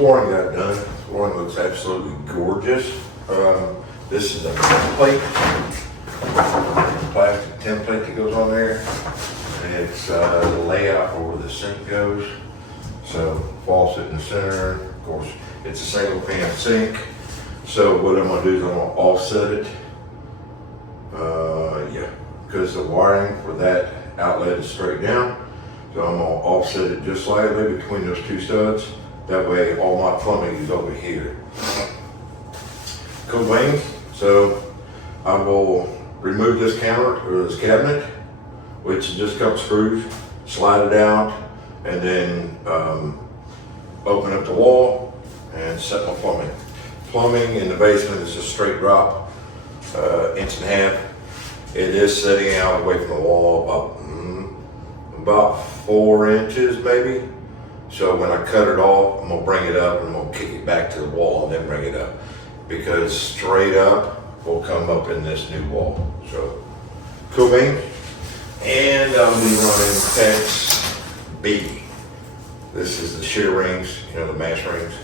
flooring got done. Flooring looks absolutely gorgeous. This is a template, plastic template that goes on there. And it's the layout for where the sink goes. So faucet in the center. Of course, it's a single pan sink. So what I'm gonna do is I'm gonna offset it. Because the wiring for that outlet is straight down. So I'm gonna offset it just slightly between those two studs. That way all my plumbing is over here. Cool beans. So I will remove this counter or this cabinet, which is just a couple screws, slide it out, and then open up the wall and set my plumbing. Plumbing in the basement is just straight drop, inch and a half. It is sitting out away from the wall about 4 inches maybe. So when I cut it off, I'm gonna bring it up and I'm gonna kick it back to the wall and then bring it up. Because straight up will come up in this new wall. So, cool beans. And I'll be running PEX B. This is the shear rings, the mash rings.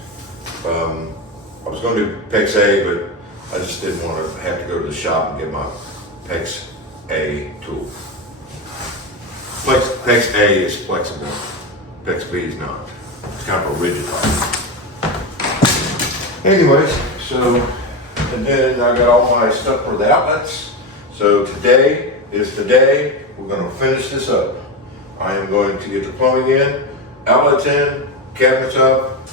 I was gonna do PEX A, but I just didn't want to have to go to the shop and get my PEX A tool. PEX A is flexible, PEX B is not. It's kind of a rigid pipe. Anyways, so, and then I got all my stuff for the outlets. So today is the day we're gonna finish this up. I am going to get the plumbing in, outlets in, cabinets up,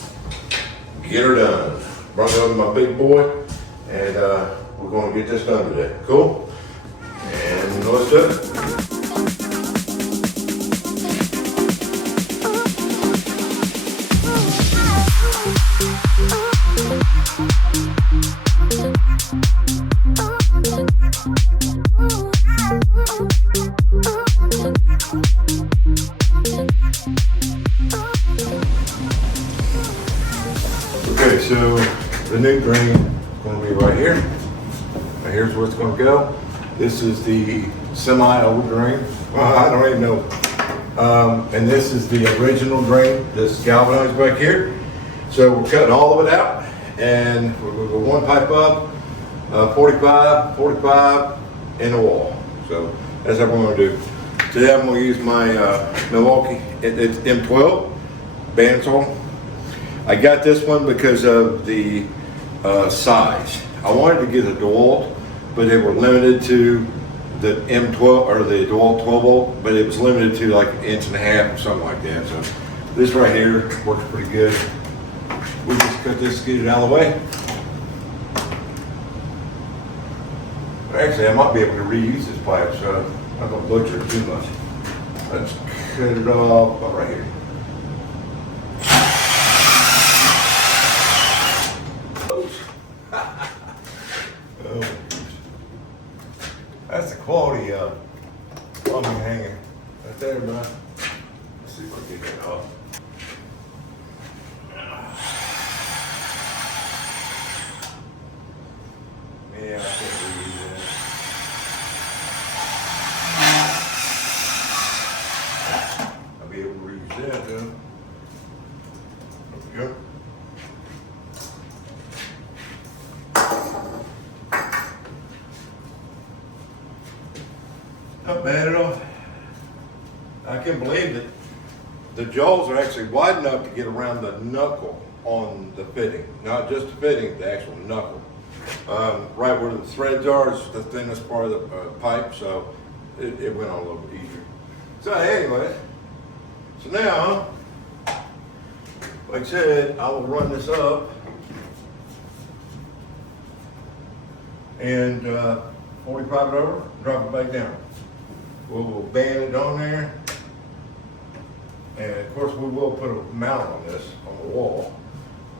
get her done. Bring over my big boy, and we're gonna get this done today. Cool? And let's do it. Okay, so the new drain is going to be right here. Now here's where it's going to go. This is the semi-old drain. Well, I don't even know. And this is the original drain, this galvanized back here. So we're cutting all of it out, and we're going to go one pipe up, 45 in the wall. So that's what we're going to do. Today I'm going to use my Milwaukee, it's M12 bandsaw. I got this one because of the size. I wanted to get a DeWalt, but they were limited to the M12 or the DeWalt 12 volt, but it was limited to like 1.5 inches or something like that. So this right here works pretty good. We just cut this, get it out of the way. Actually, I might be able to reuse this pipe, so I'm not gonna butcher it too much. Let's cut it off right here. That's the quality of plumbing hanger right there, bro. Let's see if I can get that off. Yeah, I can't reuse that. I'll be able to reuse that, though. There we go. Not bad at all. I can't believe that the jaws are actually wide enough to get around the knuckle on the fitting. Not just the fitting, the actual knuckle. Right where the threads are is the thinnest part of the pipe, so it went on a little bit easier. So anyway, so now, like I said, I will run this up and 45 it over, drop it back down. We'll band it on there, and of course we will put a mount on this on the wall.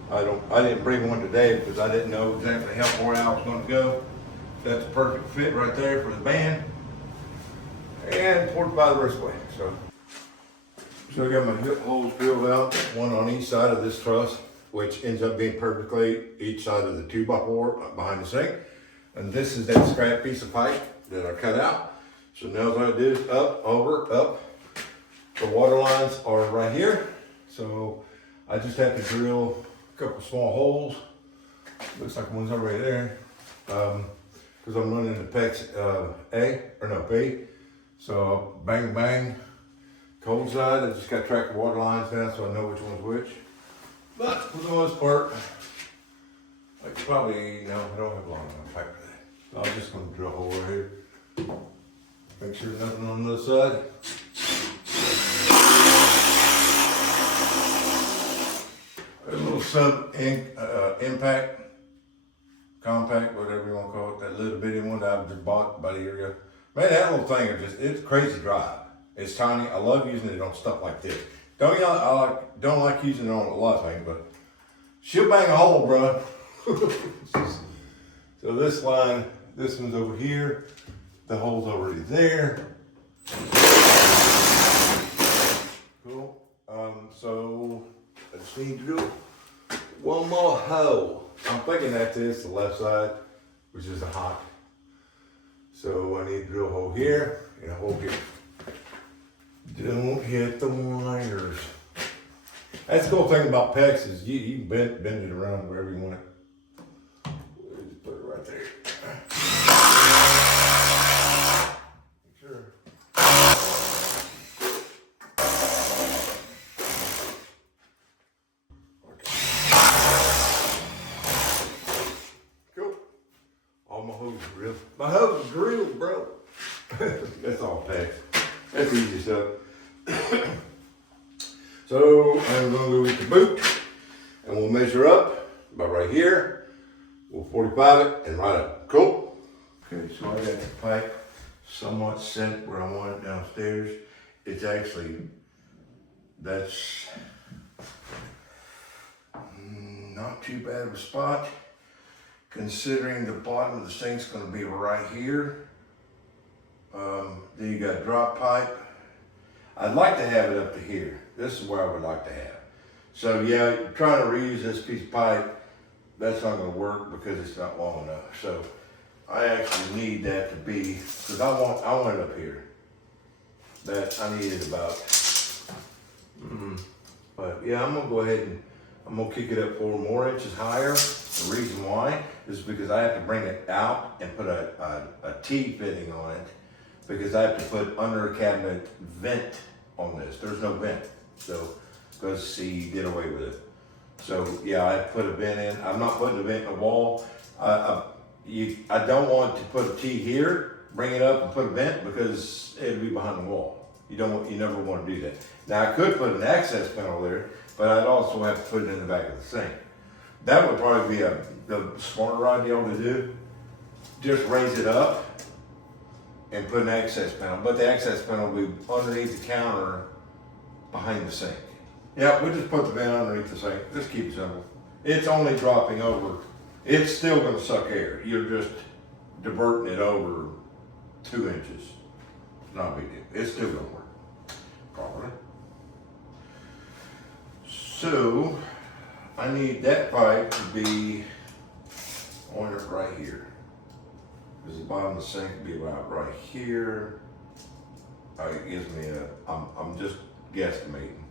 I didn't bring one today because I didn't know exactly how far out I was going to go. That's a perfect fit right there for the band, and 45 the rest way. So I got my hip holes drilled out, one on each side of this truss, which ends up being perfectly each side of the 2x4 behind the sink. And this is that scrap piece of pipe that I cut out. So now all I do is up, over, up. The water lines are right here. So I just have to drill a couple small holes. Looks like one's already there. Because I'm running the PEX B. So bang bang. Cold side, I just got to track the water lines down so I know which one's which. But for the most part, like probably, no, I don't have long enough pipe for that. So I'm just going to drill a hole right here. Make sure nothing on the other side. A little impact, compact, whatever you want to call it, that little bitty one that I just bought about a year ago. Man, that little thing it's crazy dry. It's tiny. I love using it on stuff like this. Don't like using it on a lot of things, but she'll bang a hole, bro. So this line, this one's over here. The hole's already there. Cool. So I just need to do one more hole. I'm thinking that is the left side, which is the hot. So I need to drill a hole here and a hole here. Don't hit the wires. That's the cool thing about PEX is you can bend it around wherever you want it. We'll just put it right there. Sure. Cool. All my hose are drilled. My hose is drilled, bro. That's all PEX. That's easy stuff. So I'm going to go with the boot and we'll measure up about right here. We'll 45 it and right up. Cool? Okay, so I got the pipe somewhat set where I want it downstairs. It's actually, that's not too bad of a spot considering the bottom of the sink's going to be right here. Then you got drop pipe. I'd like to have it up to here. This is where I would like to have. So yeah, trying to reuse this piece of pipe, that's not gonna work because it's not long enough. So I actually need that to be, because I want it up here. That I need it about, but yeah, I'm gonna go ahead and I'm gonna kick it up 4 more inches higher. The reason why is because I have to bring it out and put a T fitting on it, because I have to put under cabinet vent on this. There's no vent, so because he did away with it. So yeah, I put a vent in. I'm not putting a vent in the wall. I don't want to put a T here, bring it up and put a vent because it'll be behind the wall. You never want to do that. Now I could put an access panel there, but I'd also have to put it in the back of the sink. That would probably be the smarter idea to do. Just raise it up and put an access panel, but the access panel will be underneath the counter behind the sink. Yeah, we'll just put the vent underneath the sink. Just keep it simple. It's only dropping over. It's still gonna suck air. You're just diverting it over 2 inches. Not a big deal. It's still gonna work properly. So I need that pipe to be on it right here. Because the bottom of the sink will be about right here. It gives me I'm just guesstimating.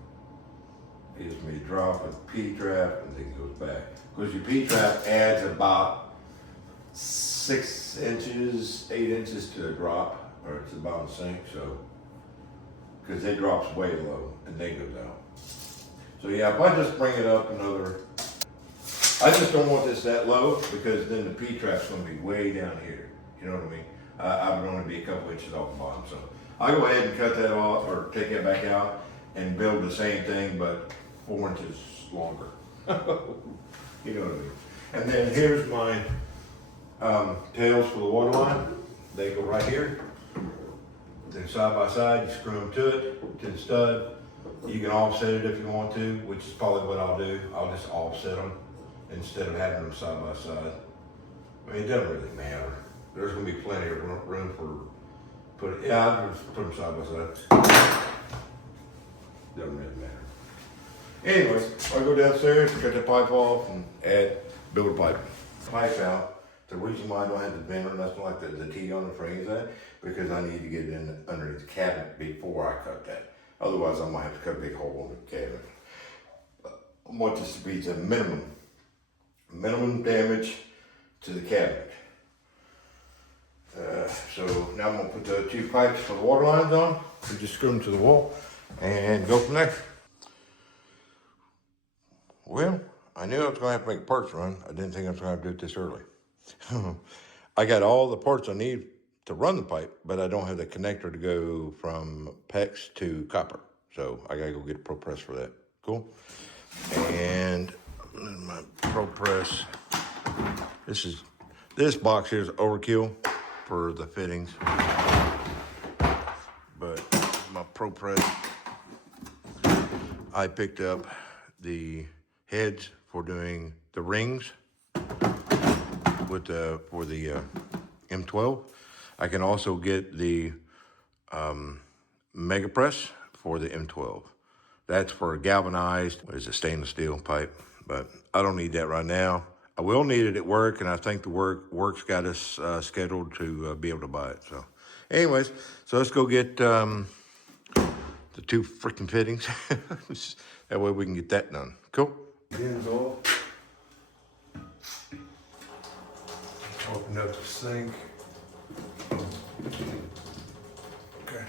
It gives me a drop of P-trap and then it goes back. Because your P-trap adds about 6 inches, 8 inches to the drop, or to the bottom of the sink, so, because it drops way low and then goes out. So yeah, if I just bring it up another, I just don't want this that low because then the P-trap's gonna be way down here. You know what I mean? I would only be a couple inches off the bottom. So I'll go ahead and cut that off or take that back out and build the same thing, but 4 inches longer. You know what I mean? And then here's my tails for the water line. They go right here. Then side by side, you screw them to it, to the stud. You can offset it if you want to, which is probably what I'll do. I'll just offset them instead of having them side by side. I mean, it doesn't really matter. There's gonna be plenty of room for I'll just put them side by side. Doesn't really matter. Anyways, I go downstairs, cut the pipe off and build a pipe. Pipe out. The reason why I don't have the vent or nothing like the T on the frame is that because I need to get it in underneath the cabinet before I cut that. Otherwise, I might have to cut a big hole in the cabinet. I want this to be to a minimum minimum damage to the cabinet. So now I'm gonna put the 2 pipes for the water lines on, and just screw them to the wall and go from there. Well, I knew I was gonna have to make parts run. I didn't think I was gonna have to do it this early. I got all the parts I need to run the pipe, but I don't have the connector to go from PEX to copper. So I gotta go get a Pro Press for that. Cool. And my Pro Press, this box here is overkill for the fittings. But my Pro Press, I picked up the heads for doing the rings with for the M12. I can also get the Mega Press for the M12. That's for galvanized, stainless steel pipe, but I don't need that right now. I will need it at work, and I think the work's got us scheduled to be able to buy it. So anyways, so let's go get the 2 freaking fittings. That way we can get that done. Cool. Pins off. Open up the sink. Okay.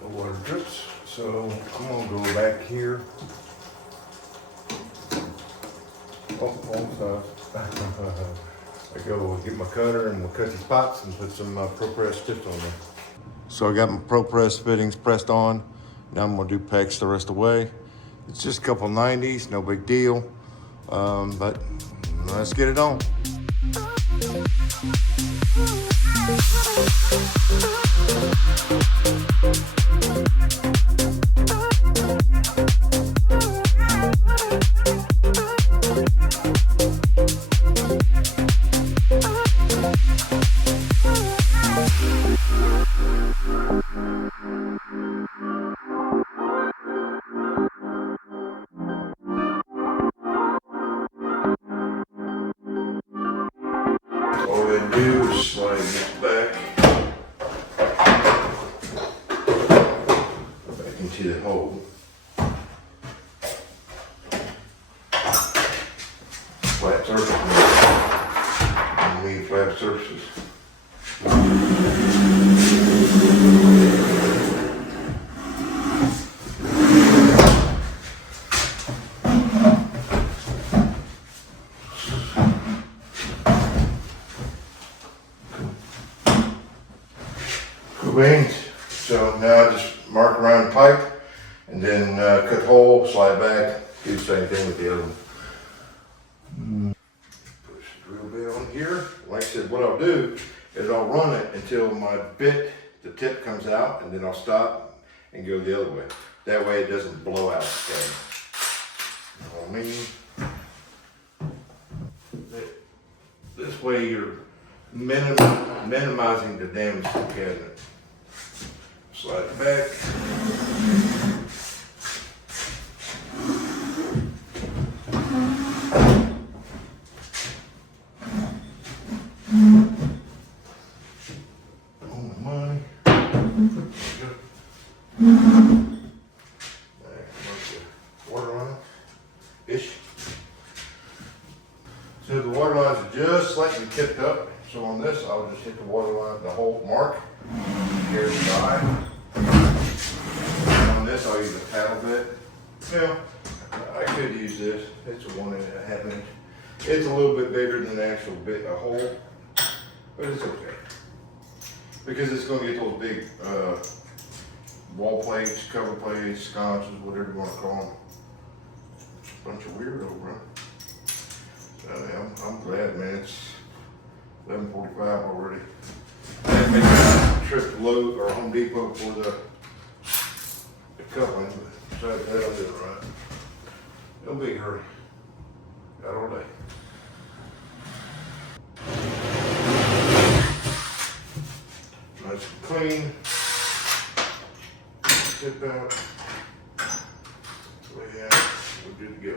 The water drips. So I'm gonna go back here. Oh, stuff. I go get my cutter and we'll cut these pots and put some Pro Press tips on there. So I got my Pro Press fittings pressed on. Now I'm gonna do PEX the rest of the way. It's just a couple 90s, no big deal. But let's get it on. All they do is slide this back into the hole. Flat surface. And leave flat surfaces. So now I just mark around the pipe and then cut the hole, slide back, do the same thing with the other one. Push the drill bit on here. Like I said, what I'll do is I'll run it until my bit, the tip comes out, and then I'll stop and go the other way. That way it doesn't blow out the cabinet. You know what I mean? This way you're minimizing the damage to the cabinet. Slide it back. Oh my. Water on it. Ish. So the water lines are just slightly tipped up. So on this, I'll just hit the water line, the whole mark. Here's the eye. On this, I'll use a paddle bit. Now, I could use this. It's a 1.5 inch. It's a little bit bigger than the actual bit, a hole, but it's okay. Because it's going to get those big wall plates, cover plates, sconces, whatever you want to call them. Bunch of weirdo, bro. So, I'm glad, man. It's 11:45 already. I had to make a trip to Lowe's or Home Depot for the coupling, but besides that, I'll do it right. No big hurry. Got all day. Nice and clean. Tip out. Yeah, we're good to go.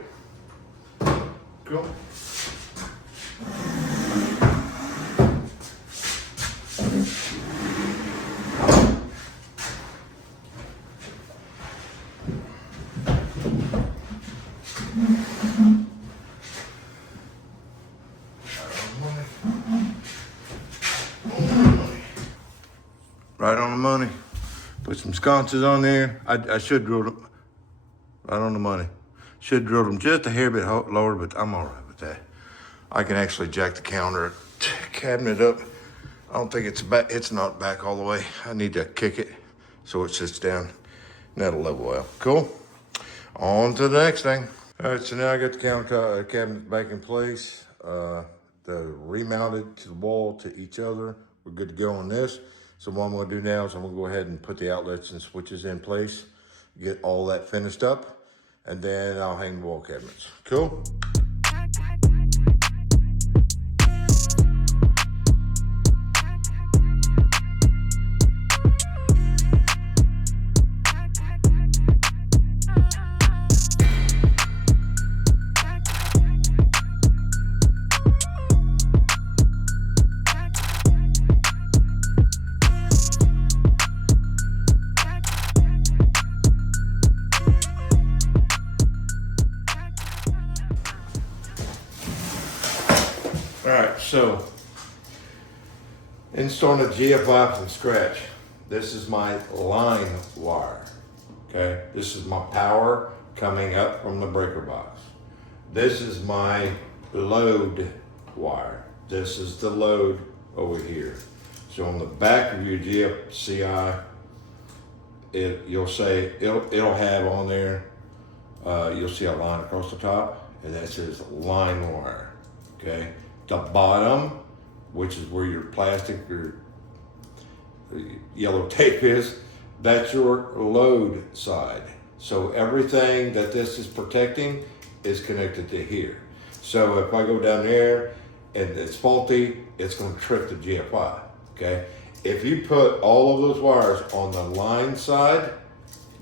Cool. Right on the money. Put some sconces on there. I should drill them right on the money. Should drill them just a hair bit lower, but I'm all right with that. I can actually jack the counter cabinet up. I don't think it's back. It's not back all the way. I need to kick it so it sits down. And that'll level out. Cool. On to the next thing. All right, so now I got the counter cabinet back in place. They're remounted to the wall to each other. We're good to go on this. So what I'm gonna do now is I'm gonna go ahead and put the outlets and switches in place, get all that finished up, and then I'll hang the wall cabinets. Cool? All right, so installing a GFI from scratch. This is my line wire, okay? This is my power coming up from the breaker box. This is my load wire. This is the load over here. So on the back of your GFCI, you'll have on there, you'll see a line across the top, and that says line wire, okay? The bottom, which is where your plastic or yellow tape is, that's your load side. So everything that this is protecting is connected to here. So if I go down there and it's faulty, it's going to trip the GFI, okay? If you put all of those wires on the line side,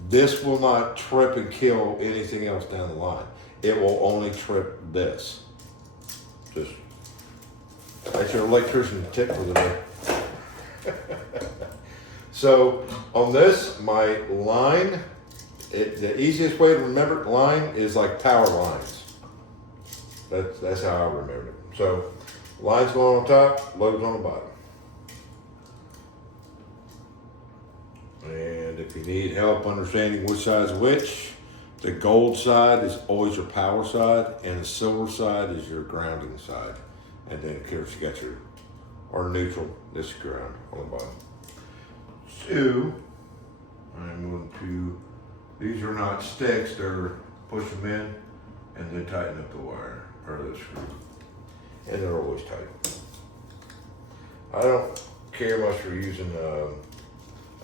this will not trip and kill anything else down the line. It will only trip this. Just that's your electrician tip for the day. So on this, my line, the easiest way to remember line is like power lines. That's how I remember it. So lines going on top, loads on the bottom. And if you need help understanding which side's which, the gold side is always your power side, and the silver side is your grounding side. And then of course you got your, or neutral, this is ground on the bottom. So, I'm going to, these are not sticks, they're push them in and then tighten up the wire, or the screw. And they're always tight. I don't care much for using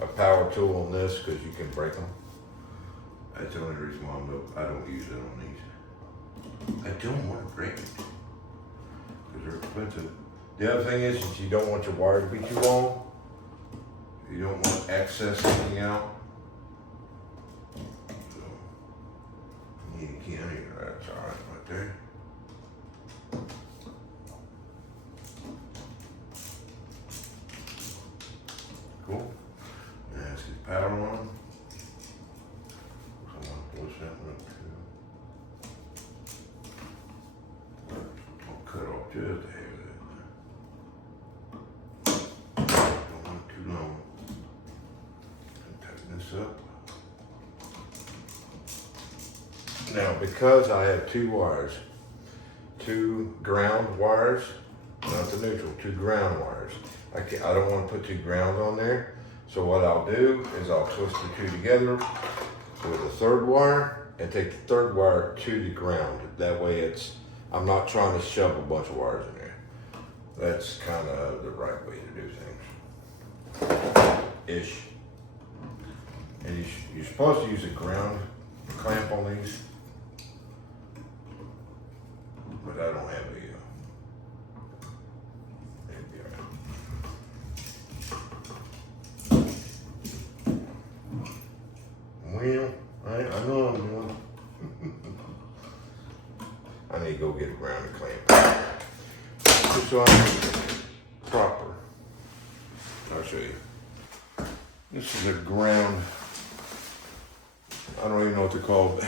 a power tool on this because you can break them. That's the only reason why I don't use it on these. I don't want to break it because they're expensive. The other thing is you don't want your wire to be too long. You don't want to access anything out. So, you can't either. That's all right there. Cool. Now let's get power on. So I'm going to push that one up too. I'll cut off just a hair of that. Don't want it too long. And tighten this up. Now, because I have two wires, two ground wires, not the neutral, two ground wires. I don't want to put two grounds on there. So what I'll do is I'll twist the two together with a third wire and take the third wire to the ground. That way I'm not trying to shove a bunch of wires in there. That's kind of the right way to do things. Ish. And you're supposed to use a ground clamp on these. But I don't have a, well, I know I'm doing. I need to go get a ground clamp. Just so I'm proper. I'll show you. This is a ground. I don't even know what they're called.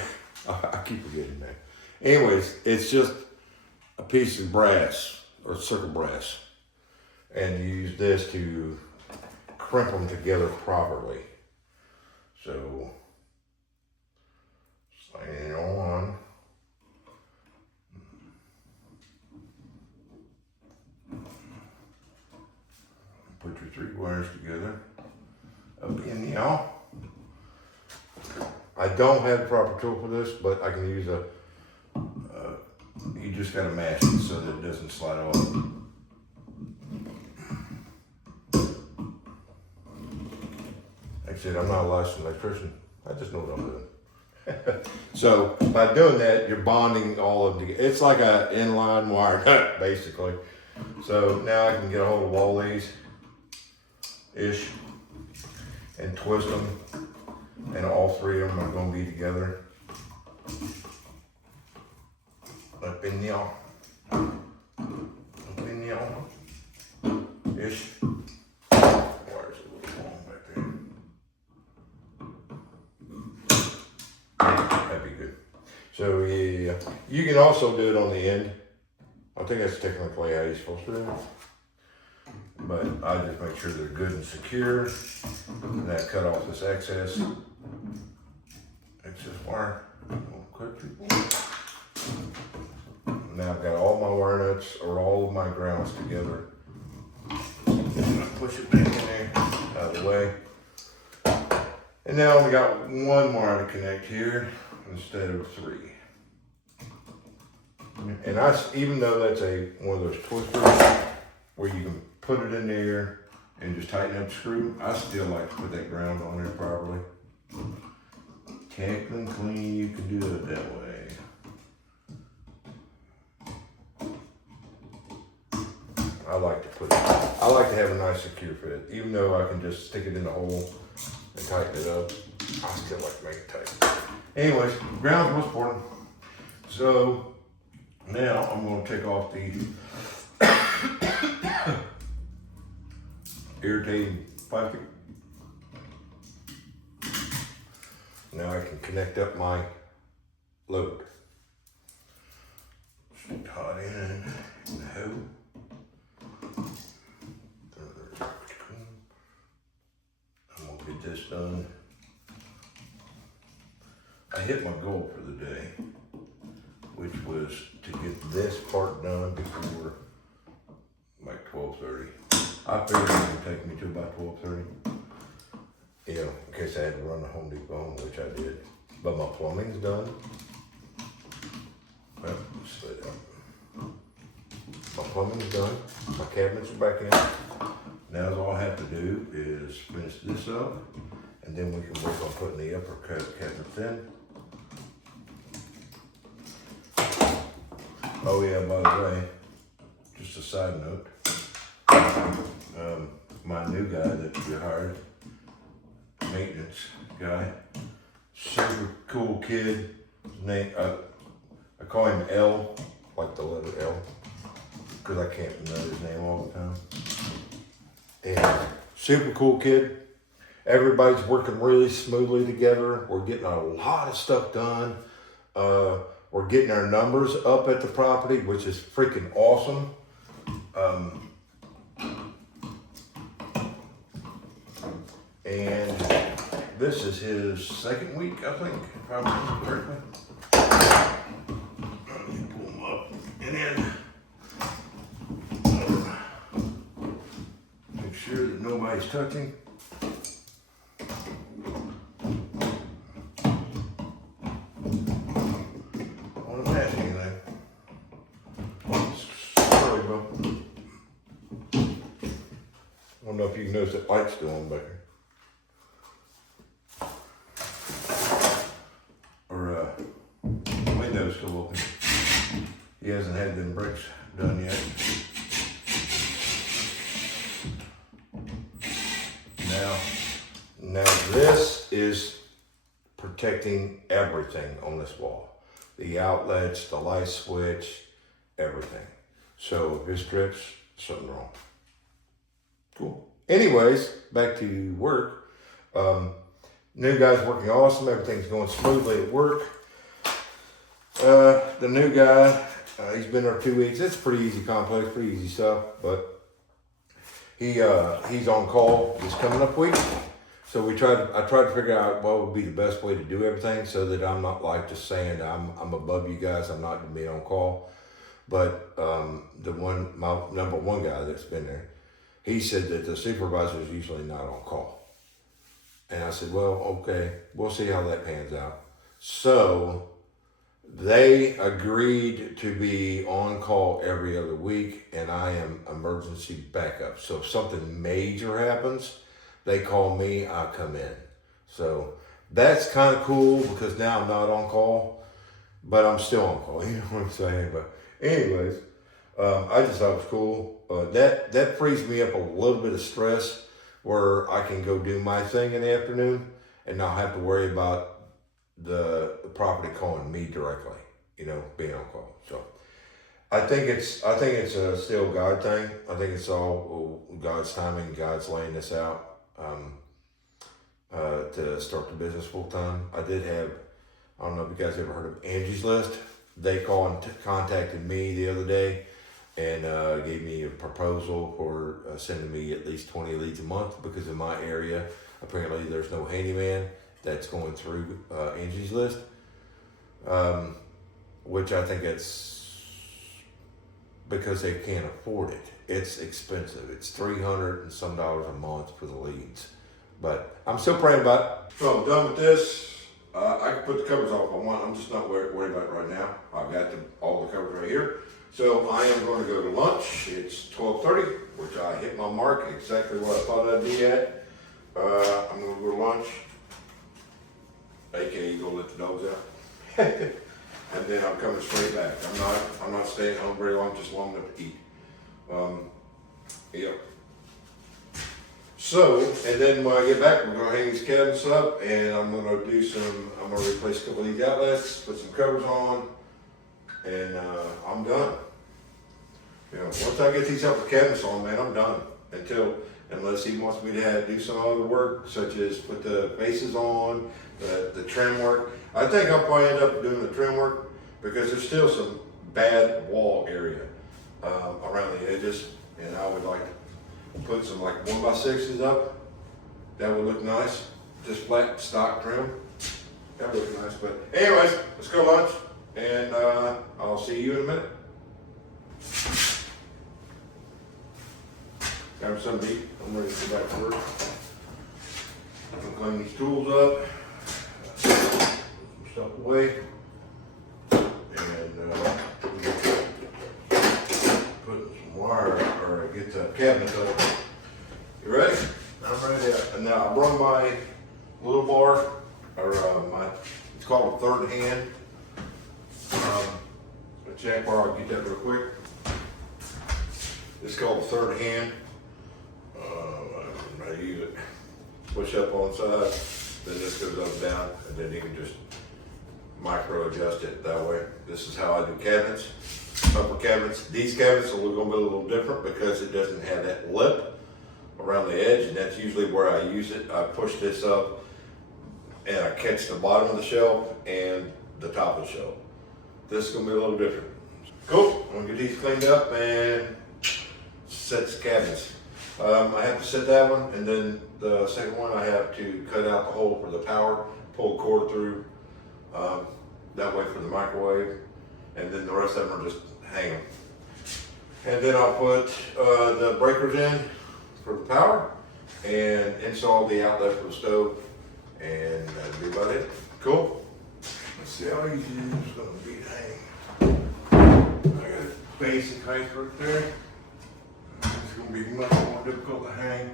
I keep forgetting that. Anyways, it's just a piece of brass or circle brass, and you use this to crimp them together properly. So, slide it on. Put your 3 wires together up in the aisle. I don't have the proper tool for this, but I can use you just gotta mash it so that it doesn't slide off. Like I said, I'm not a licensed electrician. I just know what I'm doing. So by doing that, you're bonding all of them together. It's like an inline wire nut, basically. So now I can get a hold of all these ish and twist them, and all 3 of them are going to be together up in the ish. Wires a little long back there. That'd be good. So yeah, you can also do it on the end. I think that's technically how you're supposed to do it. But I just make sure they're good and secure. And that cut off this excess wire. Now I've got all my wire nuts or all of my grounds together. Push it back in there, out of the way. And now we got 1 wire to connect here instead of 3. And even though that's one of those twisters where you can put it in there and just tighten up the screw, I still like to put that ground on there properly. Technically, you can do it that way. I like to have a nice secure fit. Even though I can just stick it in the hole and tighten it up, I still like to make it tight. Anyways, ground's most important. So now I'm going to take off the irritating plastic. Now I can connect up my load. Just hot in the hole. I'm gonna get this done. I hit my goal for the day, which was to get this part done before like 12:30. I figured it would take me to about 12:30. You know, in case I had to run to Home Depot, which I did. But my plumbing's done. Well, slid up. My plumbing's done. My cabinets are back in. Now all I have to do is finish this up, and then we can work on putting the upper cabinets in. Oh yeah, by the way, just a side note. My new guy that we hired, maintenance guy, super cool kid. His name, I call him L, like the letter L, because I can't remember his name all the time. And super cool kid. Everybody's working really smoothly together. We're getting a lot of stuff done. We're getting our numbers up at the property, which is freaking awesome. And this is his second week, I think, if I remember correctly. Let me pull him up and then make sure that nobody's touching. I don't know if you can notice that light's still on back here. Or window's still open. He hasn't had them bricks done yet. Now this is protecting everything on this wall. The outlets, the light switch, everything. So if this trips, something wrong. Cool. Anyways, back to work. New guy's working awesome. Everything's going smoothly at work. The new guy, he's been there 2 weeks. It's pretty easy complex, pretty easy stuff, but he's on call this coming up week. So I tried to figure out what would be the best way to do everything so that I'm not like just saying I'm above you guys, I'm not gonna be on call. But my number one guy that's been there, he said that the supervisor is usually not on call. And I said, well, okay, we'll see how that pans out. So they agreed to be on call every other week, and I am emergency backup. So if something major happens, they call me, I come in. So that's kind of cool because now I'm not on call, but I'm still on call. You know what I'm saying? But anyways, I just thought it was cool. That frees me up a little bit of stress where I can go do my thing in the afternoon and not have to worry about the property calling me directly, you know, being on call. So I think it's a still God thing. I think it's all God's timing. God's laying this out to start the business full time. I don't know if you guys ever heard of Angie's List. They contacted me the other day and gave me a proposal for sending me at least 20 leads a month because in my area, apparently there's no handyman that's going through Angie's List, which I think it's because they can't afford it. It's expensive. It's $300 and some a month for the leads. But I'm still praying about it. So I'm done with this. I can put the covers off if I want. I'm just not worried about it right now. I've got all the covers right here. So I am going to go to lunch. It's 12:30, which I hit my mark, exactly what I thought I'd be at. I'm going to go to lunch, aka go let the dogs out. And then I'm coming straight back. I'm not staying home very long, just long enough to eat. Yeah. So, and then when I get back, we're gonna hang these cabinets up, and I'm gonna replace a couple of these outlets, put some covers on, and I'm done. You know, once I get these upper cabinets on, man, I'm done. Unless he wants me to do some other work, such as put the bases on, the trim work. I think I'll probably end up doing the trim work because there's still some bad wall area around the edges, and I would like to put some like 1x6s up. That would look nice. Just flat stock trim. That would look nice. But anyways, let's go lunch, and I'll see you in a minute. Grab something to eat. I'm ready to go back to work. I'm gonna clean these tools up, put some stuff away, and put some wire or get the cabinet up. You ready? I'm ready. And now I brought my little bar, or it's called a third hand. A jack bar. I'll get that real quick. It's called a third hand. I use it. Push up on side, then this goes up and down, and then you can just micro adjust it that way. This is how I do cabinets. Upper cabinets. These cabinets are going to be a little different because it doesn't have that lip around the edge, and that's usually where I use it. I push this up, and I catch the bottom of the shelf and the top of the shelf. This is going to be a little different. Cool. I'm going to get these cleaned up and set the cabinets. I have to set that one, and then the second one I have to cut out the hole for the power, pull the cord through, that way for the microwave, and then the rest of them are just hang them. And then I'll put the breakers in for the power, and install the outlet for the stove, and that'll be about it. Cool. Let's see how easy it's going to be to hang. I got a basic height right there. It's going to be much more difficult to hang.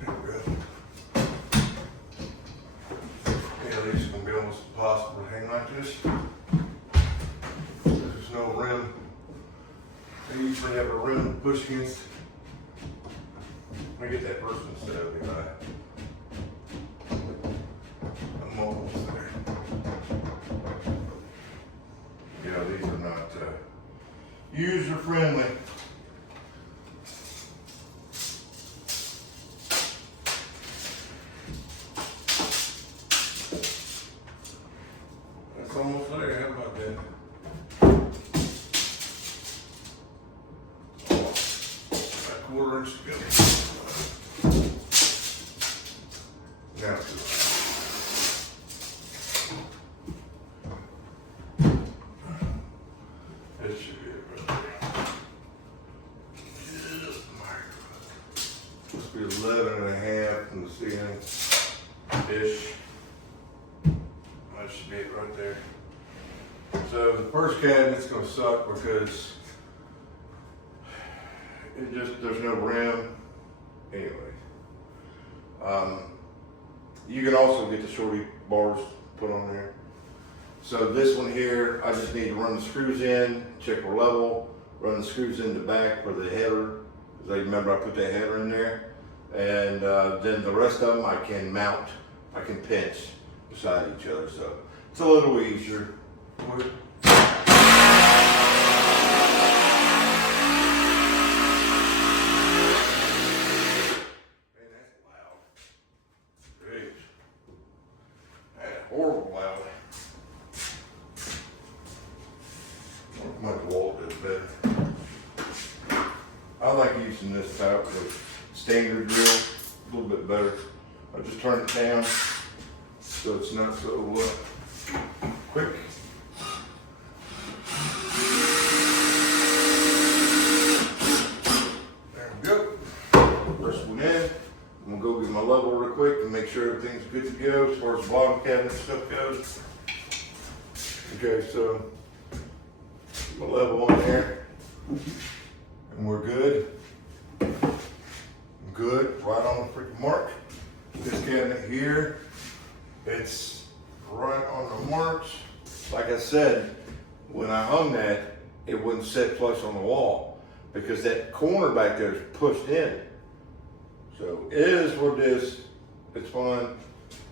There we go. Yeah, these are going to be almost impossible to hang like this. There's no rim. They usually have a rim to push against. Let me get that first one set up if I'm almost there. Yeah, these are not user friendly. That's almost there. How about that? 1/4 inch to go. Now, this should be it right there. Must be 11.5 from the ceiling ish. That should be it right there. So the first cabinet's gonna suck because there's no rim. Anyway, you can also get the shorty bars put on there. So this one here, I just need to run the screws in, check for level, run the screws in the back for the header. Because I remember I put that header in there. And then the rest of them I can mount, I can pinch beside each other. So it's a little easier. Horrible loud. My wall is better. I like using this type of standard drill, a little bit better. I just turn it down so it's not so quick. There we go. First one in. I'm gonna go get my level real quick and make sure everything's good to go as far as the bottom cabinet stuff goes. Okay, so my level on there, and we're good. Good, right on the freaking mark. This cabinet here, it's right on the marks. Like I said, when I hung that, it wouldn't sit flush on the wall because that corner back there is pushed in. So it is what it is. It's fun.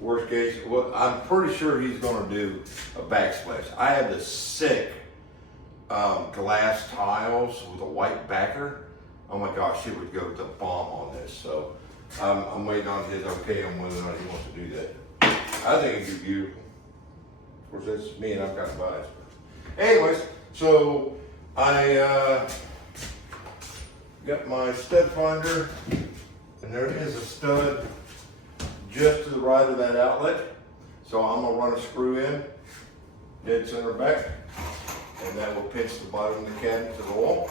Worst case, well, I'm pretty sure he's gonna do a backsplash. I have the sick glass tiles with a white backer. Oh my gosh, it would go to the bomb on this. So I'm waiting on his okay on whether or not he wants to do that. I think it'd be beautiful. Of course, that's me and I'm kind of biased. But anyways, so I got my stud finder. And there is a stud just to the right of that outlet. So I'm gonna run a screw in, dead center back, and that will pinch the bottom of the cabinet to the wall.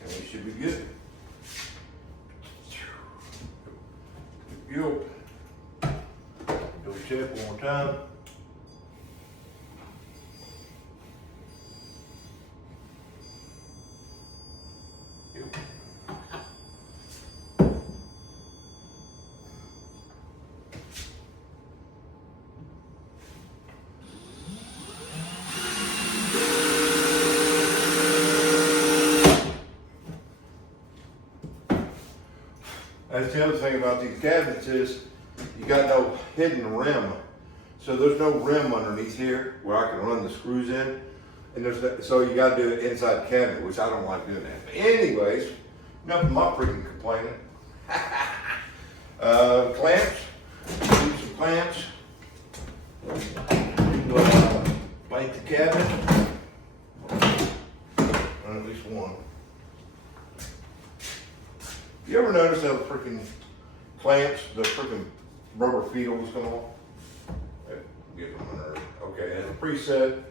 And we should be good. Go. Double check one more time. That's the other thing about these cabinets is you got no hidden rim. So there's no rim underneath here where I can run the screws in. And so you gotta do it inside the cabinet, which I don't like doing that. But anyways, enough of my freaking complaining. Clamps, use some clamps. Bite the cabinet. At least one. You ever notice how the freaking clamps, the freaking rubber feedles come off? Get them on there. Okay, it has a preset.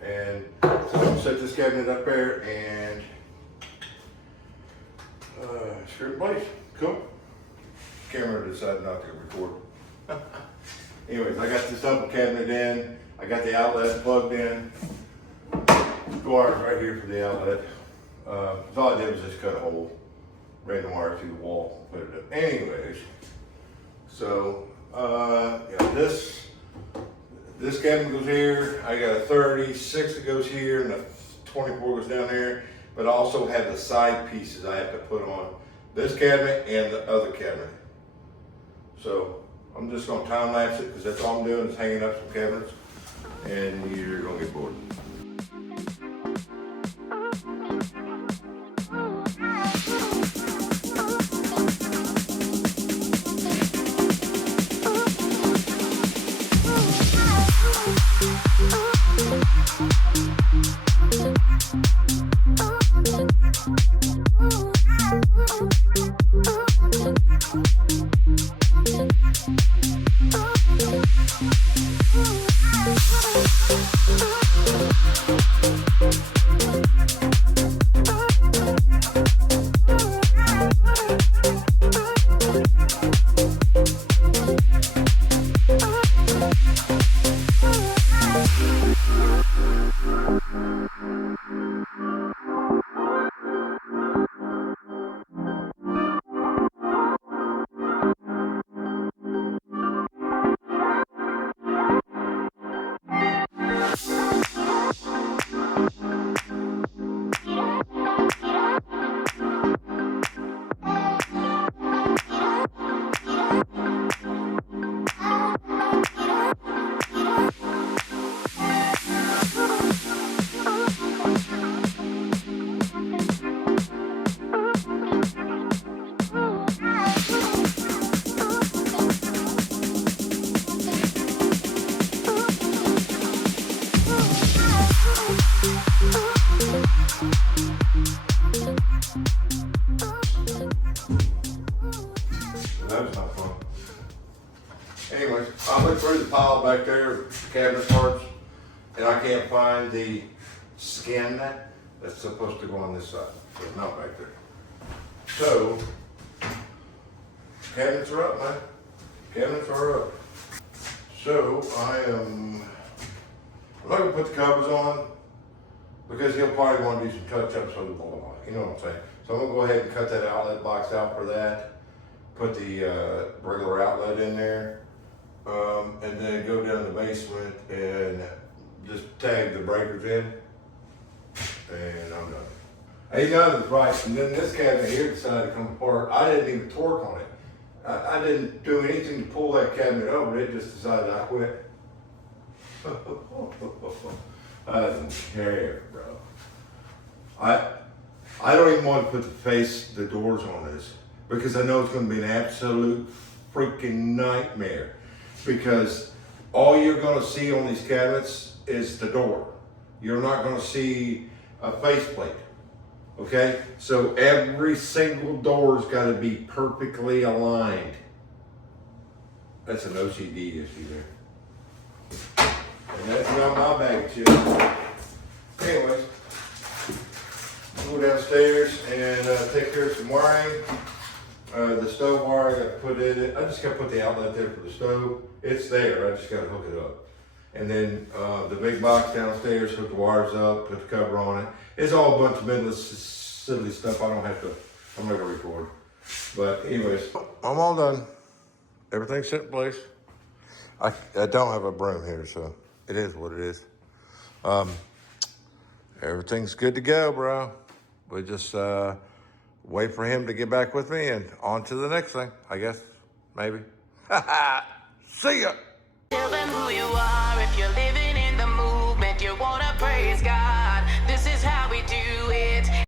And so I'm gonna set this cabinet up there and screw it in place. Cool. Camera decided not to record. Anyways, I got this double cabinet in. I got the outlet plugged in. Wire right here for the outlet. So all I did was just cut a hole, ran the wire through the wall, put it up. Anyways, so yeah, this cabinet goes here. I got a 36 that goes here, and a 24 goes down there. But I also have the side pieces I have to put on this cabinet and the other cabinet. So I'm just gonna time lapse it because that's all I'm doing is hanging up some cabinets, and you're gonna get bored. Oh, That was not fun. Anyways, I looked through the pile back there, cabinet parts, and I can't find the skin that's supposed to go on this side. So it's not back there. So, cabinets are up, man. Cabinets are up. So I'm not gonna put the covers on because he'll probably want to do some touch-ups on the wall. You know what I'm saying? So I'm gonna go ahead and cut that outlet box out for that. Put the regular outlet in there, and then go down the basement and just tag the breakers in, and I'm done. Ain't nothing's right. And then this cabinet here decided to come apart. I didn't even torque on it. I didn't do anything to pull that cabinet over. It just decided I quit. I don't care, bro. I don't even want to put the doors on this because I know it's going to be an absolute freaking nightmare. Because all you're going to see on these cabinets is the door. You're not going to see a faceplate. Okay? So every single door's got to be perfectly aligned. That's an OCD issue there. And that's not my bag of chips. Anyways, go downstairs and take care of some wiring. The stove wire I got to put in it. I just got to put the outlet there for the stove. It's there. I just got to hook it up. And then the big box downstairs, hook the wires up, put the cover on it. It's all a bunch of mindless, silly stuff. I don't have to, I'm not going to record. But anyways, I'm all done. Everything's set in place. I don't have a broom here, so it is what it is. Everything's good to go, bro. We just wait for him to get back with me and on to the next thing, I guess. Maybe. See ya. Tell them who you are if you're living in the movement. You wanna praise God.